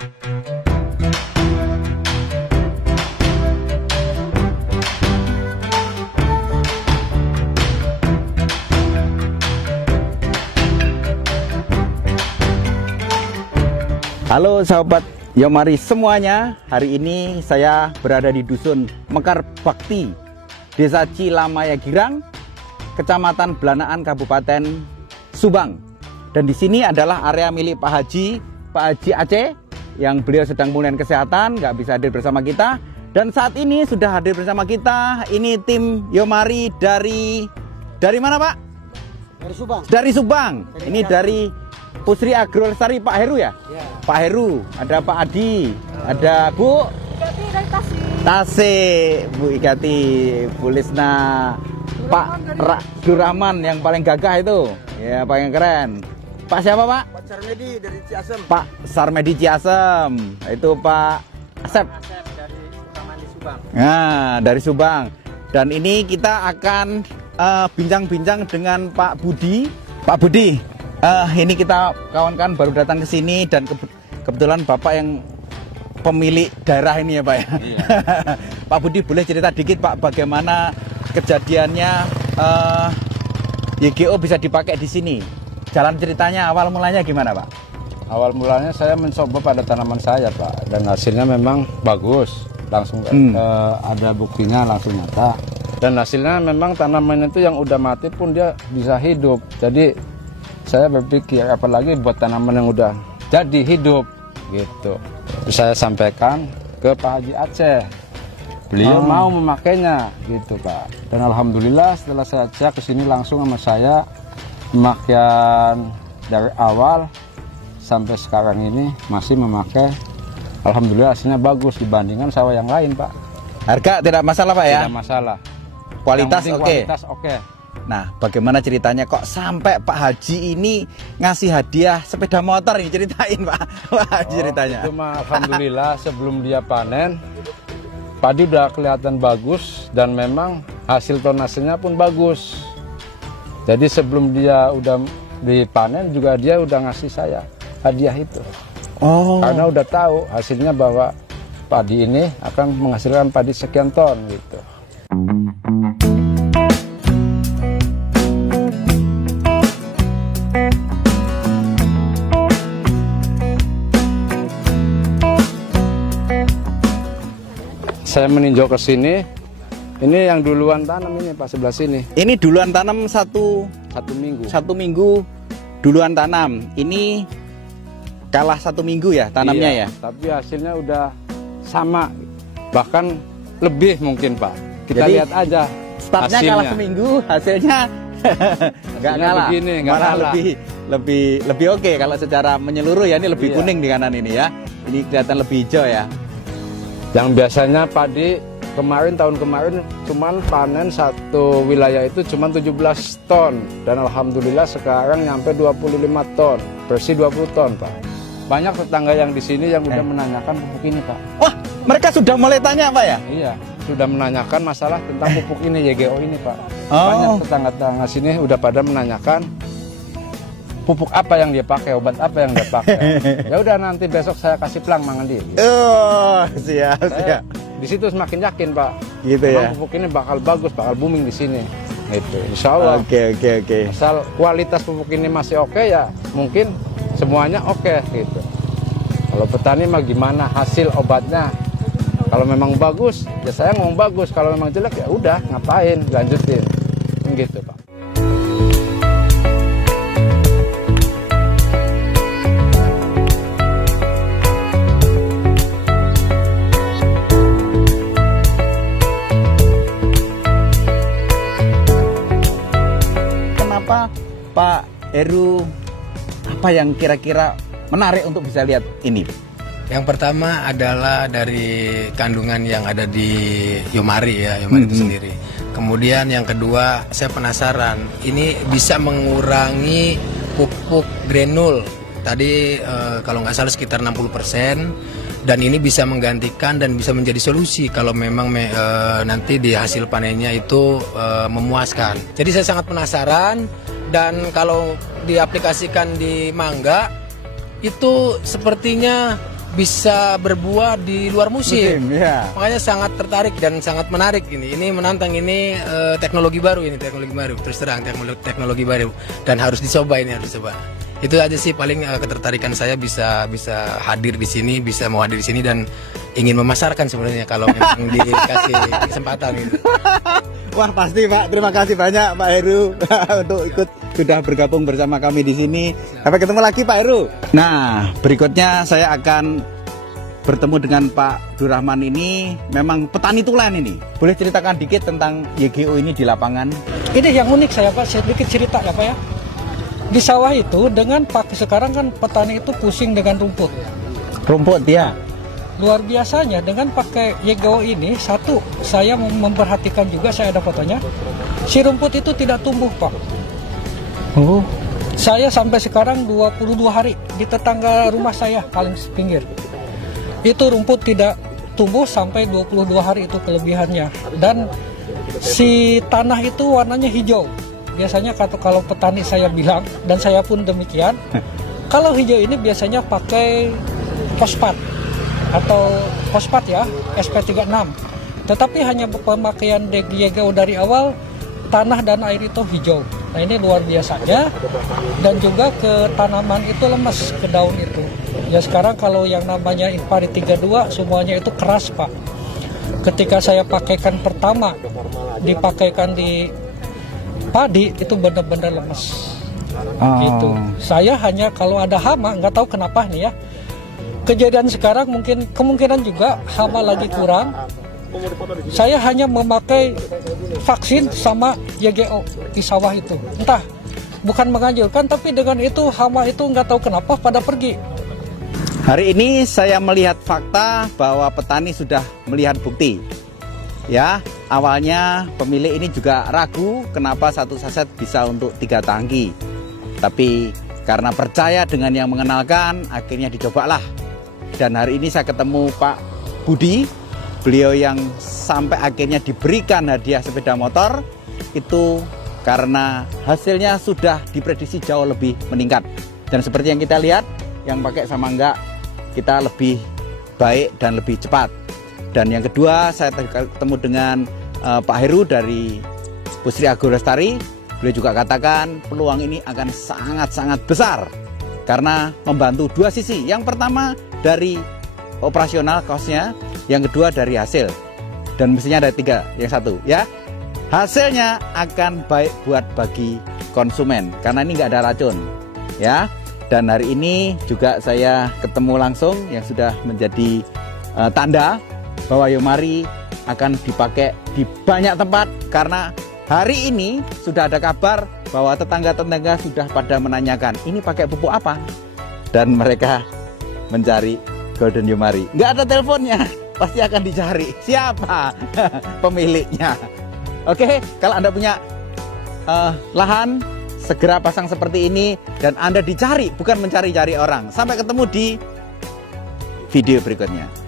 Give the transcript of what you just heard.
Halo sahabat Yomari semuanya, hari ini saya berada di Dusun Mekar Bakti, Desa Cilamaya Girang, Kecamatan Belanaan, Kabupaten Subang. Dan di sini adalah area milik Pak Haji Aceh, yang beliau sedang pemulihan kesehatan, nggak bisa hadir bersama kita. Dan saat ini sudah hadir bersama kita, ini tim Yomari dari mana Pak? Dari Subang. Dari Subang. Ini dari Pusri Agro Lestari Pak Heru ya? Ya. Pak Heru, ada Pak Adi, ada Bu Ikati dari Tasik, Bu Ikati, Bu Lisna, Pak Durrahman yang paling gagah itu, ya paling keren. Pak siapa Pak? Pak Sarmedi dari Ciasem. Pak Sarmedi Ciasem, itu Pak Asep. Dari Sukamandi Subang. Nah, dari Subang. Dan ini kita akan bincang-bincang dengan Pak Budi. Pak Budi, ini kita kawan-kawan baru datang ke sini dan kebetulan Bapak yang pemilik daerah ini ya Pak ya. Iya. Pak Budi boleh cerita dikit Pak bagaimana kejadiannya YGO bisa dipakai di sini? Jalan ceritanya awal mulanya gimana Pak? Awal mulanya saya mencoba pada tanaman saya Pak, dan hasilnya memang bagus, langsung ada buktinya langsung nyata. Dan hasilnya memang tanaman itu yang udah mati pun dia bisa hidup. Jadi saya berpikir apalagi buat tanaman yang udah jadi hidup gitu. Terus saya sampaikan ke Pak Haji Aceh, beliau mau memakainya gitu Pak. Dan alhamdulillah setelah saya cek ke sini langsung sama saya, pemakaian dari awal sampai sekarang ini masih memakai. Alhamdulillah hasilnya bagus dibandingkan sawah yang lain Pak. Harga tidak masalah Pak ya? Tidak masalah. Kualitas oke. Kualitas oke. Nah, bagaimana ceritanya kok sampai Pak Haji ini ngasih hadiah sepeda motor ini, ceritain Pak. Pak Haji ceritanya. Itu mah alhamdulillah sebelum dia panen padi udah kelihatan bagus dan memang hasil tonasenya pun bagus. Jadi sebelum dia udah dipanen juga dia udah ngasih saya hadiah itu. Oh. Karena udah tahu hasilnya bahwa padi ini akan menghasilkan padi sekian ton gitu. Saya meninjau ke sini, ini yang duluan tanam ini Pak sebelah sini. Ini duluan tanam satu minggu. Satu minggu duluan tanam. Ini kalah 1 minggu ya tanamnya Iya, ya. Tapi hasilnya udah sama, bahkan lebih mungkin Pak. Kita Jadi, lihat aja. Startnya hasilnya. kalah seminggu, hasilnya nggak kalah. Begini, nggak Malah kalah. lebih oke kalau secara menyeluruh ya. Ini lebih Iya. kuning di kanan ini ya. Ini kelihatan lebih hijau ya. Yang biasanya padi tahun kemarin cuman panen satu wilayah itu cuman 17 ton dan alhamdulillah sekarang nyampe 25 ton, bersih 20 ton Pak. Banyak tetangga yang di sini yang udah menanyakan pupuk ini Pak. Wah, mereka sudah mulai tanya Pak ya? Iya, sudah menanyakan masalah tentang pupuk ini YGO ini Pak. Oh. Banyak tetangga-tetangga sini udah pada menanyakan pupuk apa yang dia pakai, obat apa yang dia pakai. Ya udah nanti besok saya kasih pelang Mang Andi. Gitu. Oh, siap. Di situ semakin yakin Pak. Gitu ya. Pupuk ini bakal bagus, bakal booming di sini. Gitu. Insya Allah. Oke. Asal kualitas pupuk ini masih oke ya, mungkin semuanya oke gitu. Kalau petani mah gimana hasil obatnya? Kalau memang bagus, ya saya ngomong bagus. Kalau memang jelek ya udah ngapain, lanjutin. Gitu Pak. Pak Heru, apa yang kira-kira menarik untuk bisa lihat ini? Yang pertama adalah dari kandungan yang ada di Yomari ya, Yomari itu sendiri. Kemudian yang kedua, saya penasaran, ini bisa mengurangi pupuk granul. Tadi kalau nggak salah sekitar 60%, dan ini bisa menggantikan dan bisa menjadi solusi kalau memang nanti di hasil panennya itu memuaskan. Jadi saya sangat penasaran, dan kalau diaplikasikan di mangga itu sepertinya bisa berbuah di luar musim. Ya. Makanya sangat tertarik dan sangat menarik ini. Ini menantang, ini teknologi baru, terus terang teknologi baru dan harus dicoba, ini harus dicoba. Itu aja sih paling ketertarikan saya bisa hadir di sini, bisa mau hadir di sini dan ingin memasarkan sebenarnya kalau memang dikasih kesempatan gitu. Wah pasti Pak, terima kasih banyak Pak Heru untuk ikut sudah bergabung bersama kami di sini. Sampai ketemu lagi Pak Heru. Nah berikutnya saya akan bertemu dengan Pak Durrahman ini, memang petani tulen ini. Boleh ceritakan dikit tentang YGO ini di lapangan? Ini yang unik saya Pak, sedikit cerita ya Pak ya. Di sawah itu dengan pakai sekarang kan petani itu pusing dengan rumput. Rumput ya. Luar biasanya dengan pakai YGO ini, satu saya memperhatikan juga, saya ada fotonya. Si rumput itu tidak tumbuh Pak. Oh. Saya sampai sekarang 22 hari di tetangga rumah saya paling pinggir. Itu rumput tidak tumbuh sampai 22 hari itu kelebihannya. Dan si tanah itu warnanya hijau. Biasanya kalau petani saya bilang, dan saya pun demikian, kalau hijau ini biasanya pakai fosfat atau fosfat ya, SP36. Tetapi hanya pemakaian YGO dari awal, tanah dan air itu hijau. Nah ini luar biasanya. Dan juga ke tanaman itu lemes, ke daun itu. Ya sekarang kalau yang namanya Impari 32 semuanya itu keras Pak. Ketika saya pakaikan pertama, dipakaikan di padi itu benar-benar lemes. Gitu. Saya hanya kalau ada hama, nggak tahu kenapa nih ya. Kejadian sekarang mungkin kemungkinan juga hama lagi kurang. Saya hanya memakai vaksin sama YGO di sawah itu. Entah, bukan menganjurkan, tapi dengan itu hama itu nggak tahu kenapa pada pergi. Hari ini saya melihat fakta bahwa petani sudah melihat bukti. Ya, awalnya pemilik ini juga ragu kenapa satu saset bisa untuk 3 tangki. Tapi karena percaya dengan yang mengenalkan, akhirnya dicobalah. Dan hari ini saya ketemu Pak Budi, beliau yang sampai akhirnya diberikan hadiah sepeda motor, itu karena hasilnya sudah diprediksi jauh lebih meningkat. Dan seperti yang kita lihat, yang pakai sama enggak, kita lebih baik dan lebih cepat. Dan yang kedua, saya ketemu dengan Pak Heru dari Pusri Agrolestari. Beliau juga katakan peluang ini akan sangat-sangat besar karena membantu dua sisi. Yang pertama dari operasional cost-nya, yang kedua dari hasil. Dan mestinya ada 3, yang satu ya. Hasilnya akan baik buat bagi konsumen karena ini nggak ada racun ya. Dan hari ini juga saya ketemu langsung yang sudah menjadi tanda bahwa Yomari akan dipakai di banyak tempat karena hari ini sudah ada kabar bahwa tetangga-tetangga sudah pada menanyakan ini pakai pupuk apa, dan mereka mencari Golden Yomari. Nggak ada teleponnya, pasti akan dicari siapa pemiliknya. Oke, kalau Anda punya lahan, segera pasang seperti ini dan Anda dicari, bukan mencari-cari orang. Sampai ketemu di video berikutnya.